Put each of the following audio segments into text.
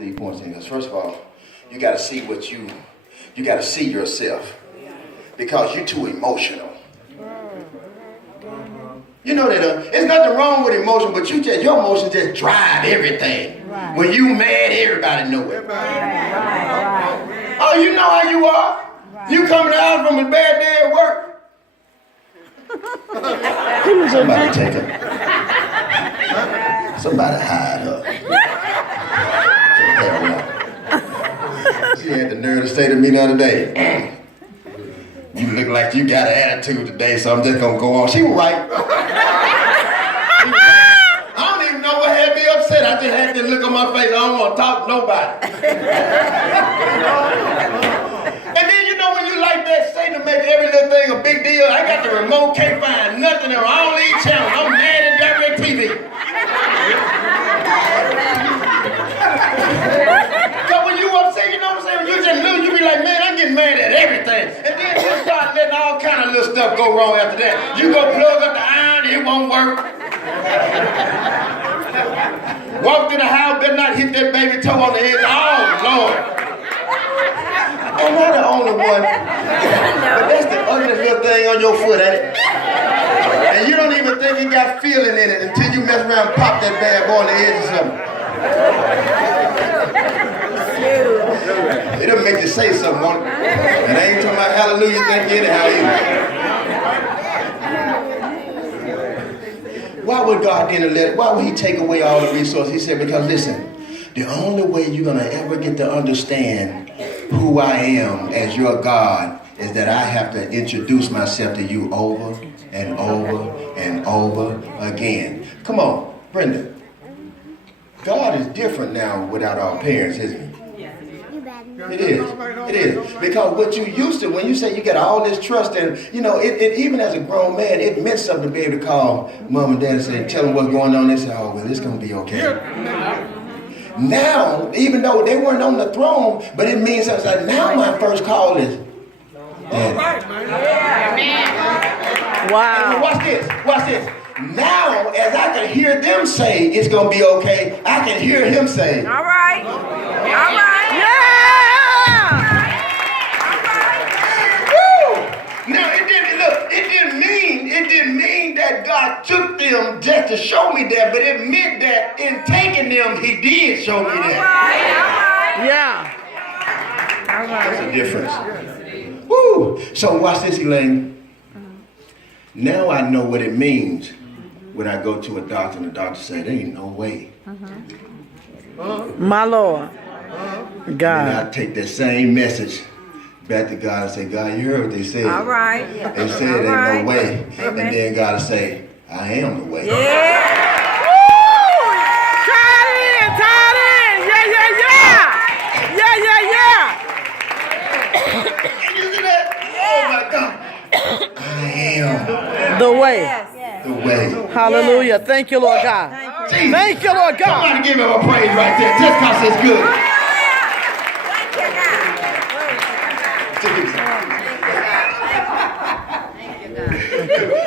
3 points in this. First of all, you got to see you got to see yourself, because you're too emotional. You know that there's nothing wrong with emotion, but your emotions just drive everything. Right. When you mad, everybody know it. Right. Oh, you know how you are. Right. You coming out from a bad day at work. Somebody take her. Somebody hide her. She had the nerve to say to me the other day, "You look like you got an attitude today, so I'm just gonna go on." She was right. I don't even know what had me upset. I just had this look on my face. I don't want to talk to nobody. And then you know when you like that, Satan make every little thing a big deal. I got the remote, can't find nothing on all these channels. I'm mad at DirecTV. So when you upset, you know what I'm saying? When you just lose, you be like, man, I'm getting mad at everything. And then you start letting all kind of little stuff go wrong after that. You go plug up the iron, it won't work. Walk through the house, better not hit that baby toe on the head. Oh, Lord. I'm not the only one. But that's the ugliest little thing on your foot, ain't it? And you don't even think it got feeling in it until you mess around and pop that bad boy on the edge or something. It'll make you say something, won't it? And I ain't talking about hallelujah, thank you anyhow either. Why would God then why would he take away all the resources? He said, because listen, the only way you're going to ever get to understand who I am as your God is that I have to introduce myself to you over and over and over again. Come on, Brenda. God is different now without our parents, isn't he? It is. It is. Because what you used to, when you say you got all this trust, and you know, it even as a grown man, it meant something to be able to call mom and dad and say, tell them what's going on. They say, oh, well, it's going to be okay. Now, even though they weren't on the throne, but it means something like, now my first call is Daddy. Wow. And watch this. Watch this. Now, as I can hear them say it's going to be okay, I can hear him say, all right. All right. Yeah. Woo. Now, it didn't mean that God took them just to show me that, but it meant that in taking them, he did show me that. All right. Yeah. That's a difference. Woo. So watch this, Elaine. Now I know what it means when I go to a doctor and the doctor say, there ain't no way. My Lord. God. And I take that same message back to God and say, God, you heard what they said. All right. They said there ain't no way. Amen. And then God will say, I am the way. Yeah. Woo! Tie it in. Yeah. Can you see that? Oh my God. I am the way. The way. Hallelujah. Thank you, Lord God. Thank you, Lord God. Somebody give him a praise right there, just because it's good.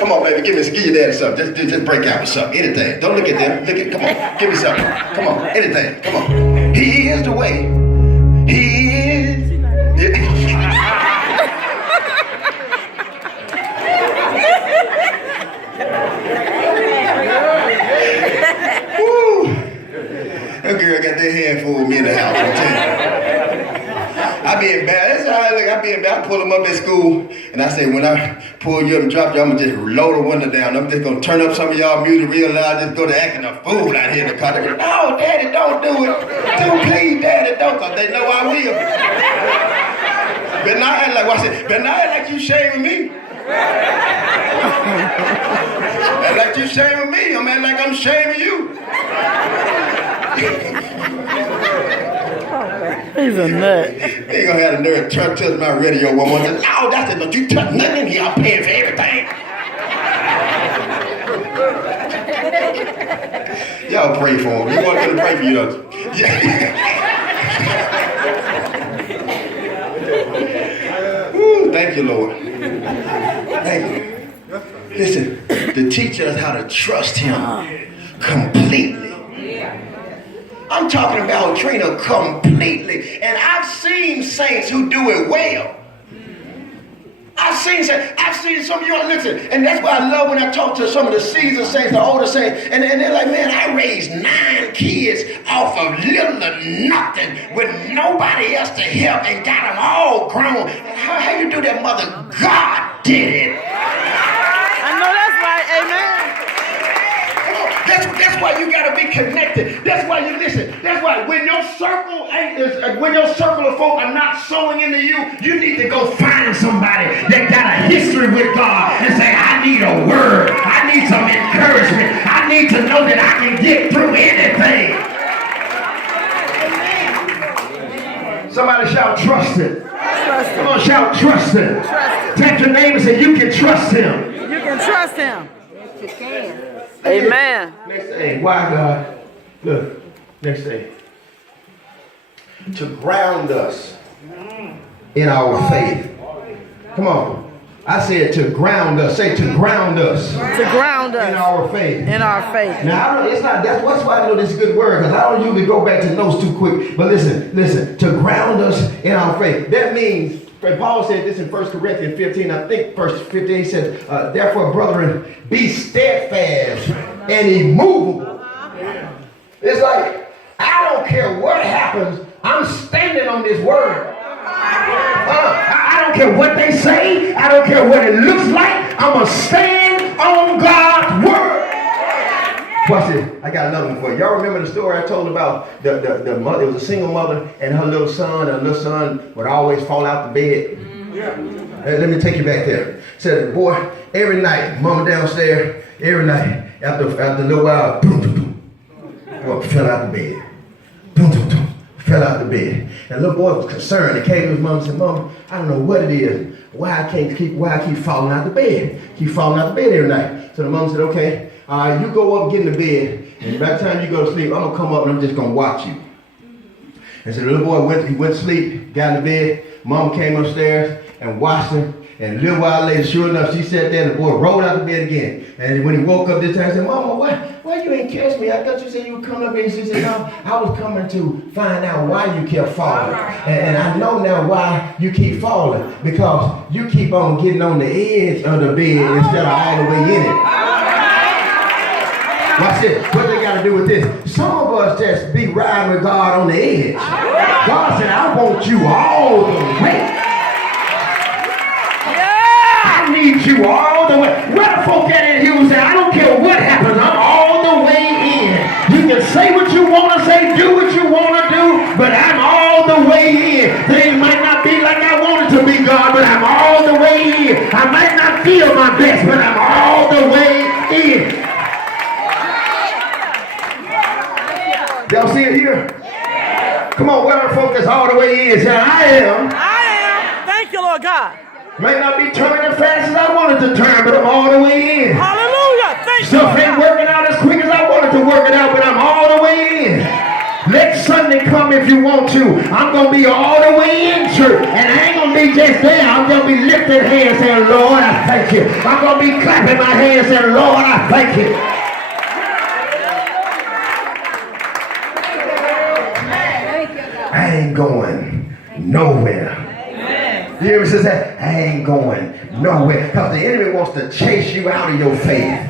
Come on, baby, give your daddy something. Just break out with something. Anything. Don't look at them. Come on. Give me something. Come on. Anything. Come on. He is the way. He is. Woo. That girl got that handful of me in the house. I'm telling you. I be embarrassed. That's how I look. I be embarrassed. I pull them up at school, and I say, when I pull you up and drop you, I'm gonna just lower the window down. I'm just gonna turn up some of y'all music real loud. Just go to acting a fool out here in the car. They go, no, Daddy, don't do it. Don't please, Daddy, don't. Cause they know I will. Better not act like, watch it. Better not act like you shaming me. Act like you shaming me. I'm acting like I'm shaming you. He's a nut. He ain't gonna have the nerve to touch my radio one more time. No, that's it. Don't you touch nothing here. I'm paying for everything. Y'all pray for him. You want them to pray for you, don't you? Yeah. Woo, thank you, Lord. Thank you. Listen, to teach us how to trust him completely. I'm talking about Trina completely. And I've seen saints who do it well. I've seen some of y'all, listen, and that's why I love when I talk to some of the seasoned saints, the older saints, and they're like, man, I raised 9 kids off of little or nothing with nobody else to help and got them all grown. How you do that, mother? God did it. I know that's right. Amen. That's why you gotta be connected. That's why you listen. That's why when your circle of folk are not sowing into you, you need to go find somebody that got a history with God and say, I need a word. I need some encouragement. I need to know that I can get through anything. Somebody shout, trust it. Come on, shout, trust it. Tap your neighbor and say, you can trust him. You can trust him. Yes, you can. Amen. Next thing, why God? Look, next thing. To ground us in our faith. Come on. I said to ground us. Say to ground us. To ground us in our faith. In our faith. Now it's not. That's why I know this is a good word, because I don't usually go back to notes too quick. But listen. To ground us in our faith. That means. Paul said this in 1 Corinthians 15, I think verse 15, he says, therefore, brethren, be steadfast and immovable. It's like, I don't care what happens, I'm standing on this word. I don't care what they say, I don't care what it looks like, I'm going to stand on God's word. Watch this. I got another one for you. Y'all remember the story I told about the mother? It was a single mother and her little son would always fall out the bed. Hey, let me take you back there. Said, boy, every night, mama downstairs, every night, after a little while, boy, fell out the bed. Fell out the bed. And the little boy was concerned. He came to his mom and said, Mom, I don't know what it is. Why I keep falling out the bed. Keep falling out the bed every night. So the mom said, okay. You go up, get in the bed, and by the time you go to sleep, I'm going to come up and I'm just going to watch you. And so the little boy went to sleep, got in the bed, mama came upstairs and watched him, and a little while later, sure enough, she sat there and the boy rolled out of bed again. And when he woke up this time, he said, Mama, why you ain't catch me? I thought you said you would come up here. And she said, no, I was coming to find out why you kept falling. And I know now why you keep falling, because you keep on getting on the edge of the bed instead of all the way in it. Watch this. What they got to do with this? Some of us just be riding with God on the edge. God said, I want you all the way. I need you all the way. Where the folk at in here who say, I don't care what happens, I'm all the way in. You can say what you want to say, do what you want to do, but I'm all the way in. Things might not be like I want it to be, God, but I'm all the way in. I might not feel my best, but I'm all the way in. Y'all see it here? Yeah. Come on, where are folk that's all the way in? Say, I am. Thank you, Lord God. May not be turning as fast as I wanted to turn, but I'm all the way in. Hallelujah. Thank you. Stuff ain't working out as quick as I wanted to work it out, but I'm all the way in. Let Sunday come if you want to. I'm going to be all the way in church. And I ain't going to be just there. I'm going to be lifting hands saying, Lord, I thank you. I'm going to be clapping my hands saying, Lord, I thank you. I ain't going nowhere. Amen. You hear me say that? I ain't going nowhere. Because the enemy wants to chase you out of your faith.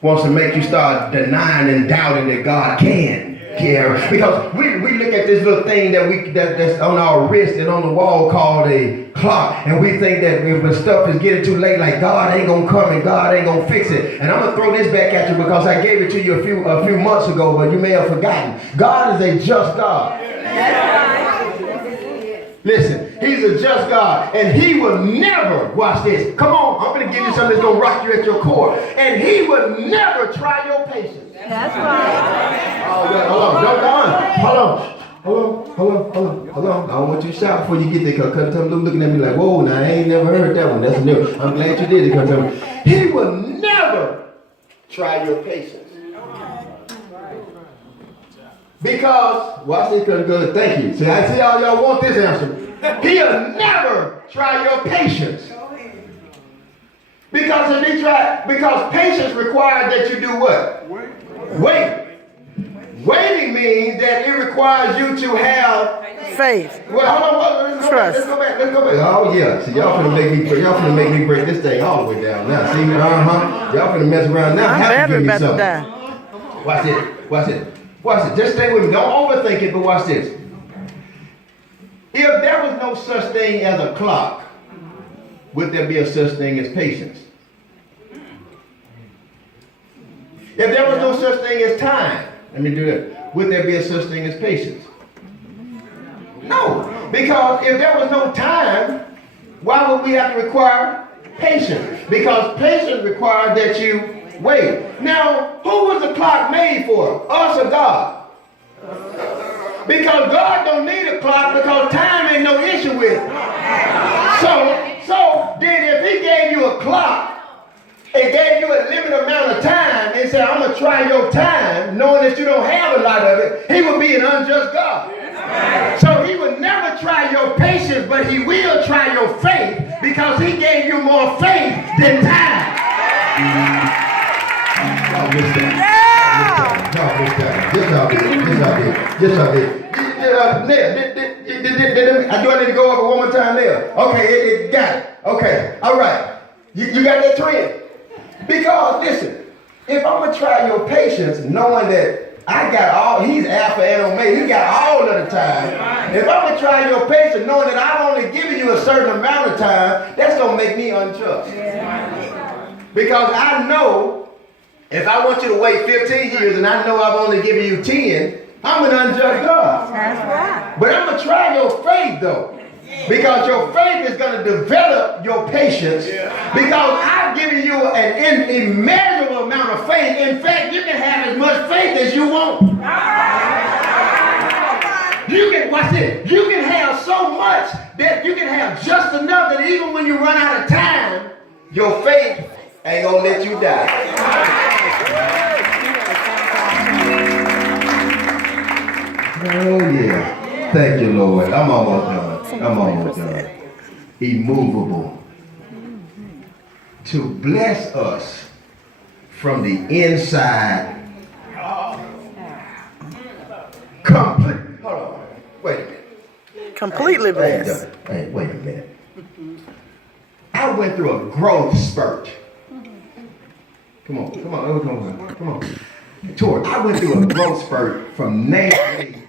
Wants to make you start denying and doubting that God can. Because we look at this little thing that's on our wrist and on the wall called a clock, and we think that if the stuff is getting too late, like God ain't gonna come and God ain't gonna fix it. And I'm gonna throw this back at you because I gave it to you a few months ago, but you may have forgotten. God is a just God. Listen, he's a just God, and he will never, watch this, come on, I'm going to give you something that's going to rock you at your core, and he will never try your patience. That's right. Oh, yeah, hold on. I don't want you to shout before you get there, because some of them looking at me like, whoa, now I ain't never heard that one. That's new. I'm glad you did it, because he will never try your patience. Because, watch this, good. Thank you. See, I see how y'all want this answer. He'll never try your patience. Because patience requires that you do what? Wait. Waiting means that it requires you to have Faith. well, hold on, let's go back. Oh yeah, see y'all finna make me break this thing all the way down now. See, y'all finna mess around now. I'm Have to very give me about to something. die. Watch it. Just stay with me. Don't overthink it, but watch this. If there was no such thing as a clock, would there be a such thing as patience? If there was no such thing as time, let me do that. Would there be a such thing as patience? No, because if there was no time, why would we have to require patience? Because patience requires that you wait. Now, who was the clock made for? Us or God? Because God don't need a clock because time ain't no issue with it. So then if he gave you a clock and gave you a limited amount of time and said, I'm going to try your time, knowing that you don't have a lot of it, he would be an unjust God. So he would never try your patience, but he will try your faith because he gave you more faith than time. Y'all missed that. Y'all missed that. Yes, I did. Do I need to go over one more time there? Okay, it got it. Okay, all right. You got that trend? Because, listen, if I'm going to try your patience knowing that I got all, he's Alpha and Omega, he got all of the time. If I'm going to try your patience knowing that I've only given you a certain amount of time, that's going to make me unjust. Because I know if I want you to wait 15 years and I know I've only given you 10, I'm an unjust God. That's right. But I'm going to try your faith though. Because your faith is going to develop your patience. Because I've given you an immeasurable amount of faith. In fact, you can have as much faith as you want. You can, watch this, you can have so much that you can have just enough that even when you run out of time, your faith ain't going to let you die. Oh yeah. Thank you, Lord. I'm almost done. Immovable. To bless us from the inside. Complete. Hold on. Wait a minute. Completely blessed. Hey, wait a minute. I went through a growth spurt. Come on. Tor, I went through a growth spurt from 9th grade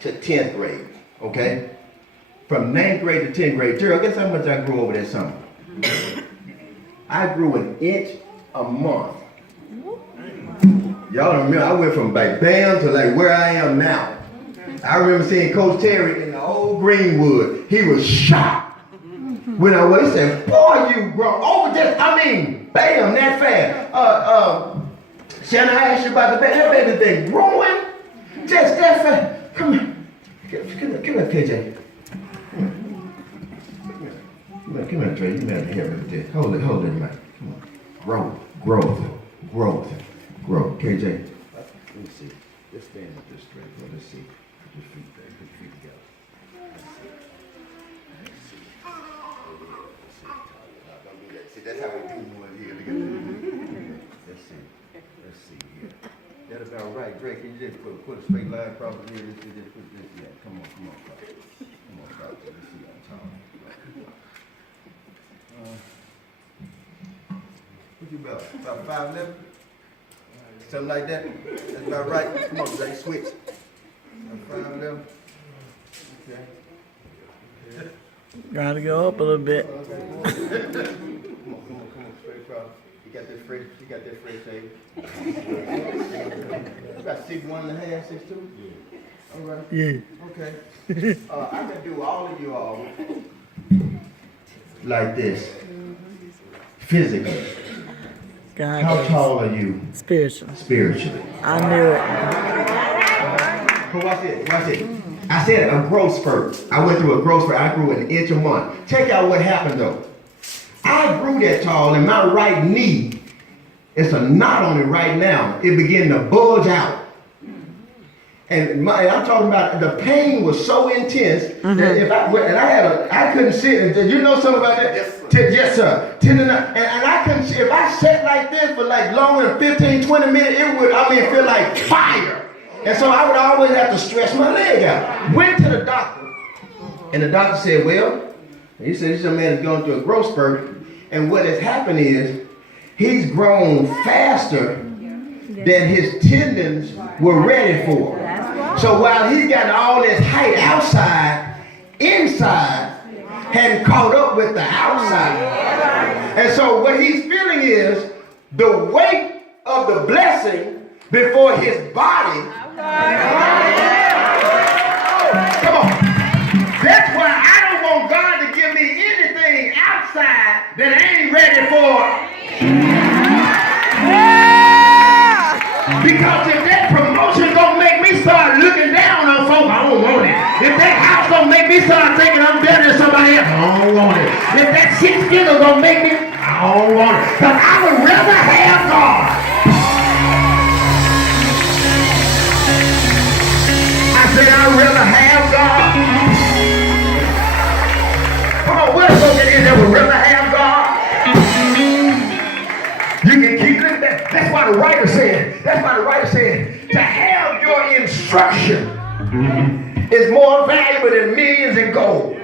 to 10th grade. Okay? From 9th grade to 10th grade. Gerald, guess how much I grew over that summer? I grew an inch a month. Y'all don't remember, I went from like bam to like where I am now. I remember seeing Coach Terry in the old Greenwood. He was shocked when I was, he said, boy, you grown over this, bam, that fast. Shannon, I asked you about that baby thing growing just that fast. Come here. Come here, KJ. Come here, Trey. You better hear me with this. Hold it, man. Come on. Growth. KJ. Let me see. Let's stand up this straight. Let's see. Put your feet there. Put your feet together. See, that's how we do one here. Let's see here. That's about right. Drake, can you just put a straight line across the here? Let's just put this. Yeah, come on, Let's see on top. What you about 5'11"? Something like that? That's about right. Come on, Drake, switch. 5'11". Okay. Gotta go up a little bit. Come on, straight across. You got that fresh shape. About 6'1.5", 6'2"? Yeah. All right. Yeah. Okay. I can do all of you all like this. Physically. God How tall are you? Spiritually. I knew it. But watch it. I said a growth spurt. I went through a growth spurt. I grew an inch a month. Check out what happened though. I grew that tall and my right knee, it's a knot on it right now. It began to bulge out. And I'm talking about the pain was so intense that I couldn't sit. And you know something about that? Yes, sir. And I couldn't sit. If I sat like this for like longer than 15, 20 minutes, it would, feel like fire. And so I would always have to stretch my leg out. Went to the doctor, and the doctor said, well, he said, this young man is going through a growth spurt, and what has happened is he's grown faster than his tendons were ready for. So while he's gotten all this height outside, inside hadn't caught up with the outside. And so what he's feeling is the weight of the blessing before his body. Come on. That's why I don't want God to give me anything outside that I ain't ready for. Because if that promotion gonna make me start looking down on folks, I don't want it. If that house gonna make me start thinking I'm better than somebody else, I don't want it. If that six figure gonna make me, I don't want it. Because I would rather have God. I said I'd rather have God. Come on, where's folks in here that would rather have God? You can keep looking at that. That's why the writer said, to have your instruction is more valuable than millions in gold.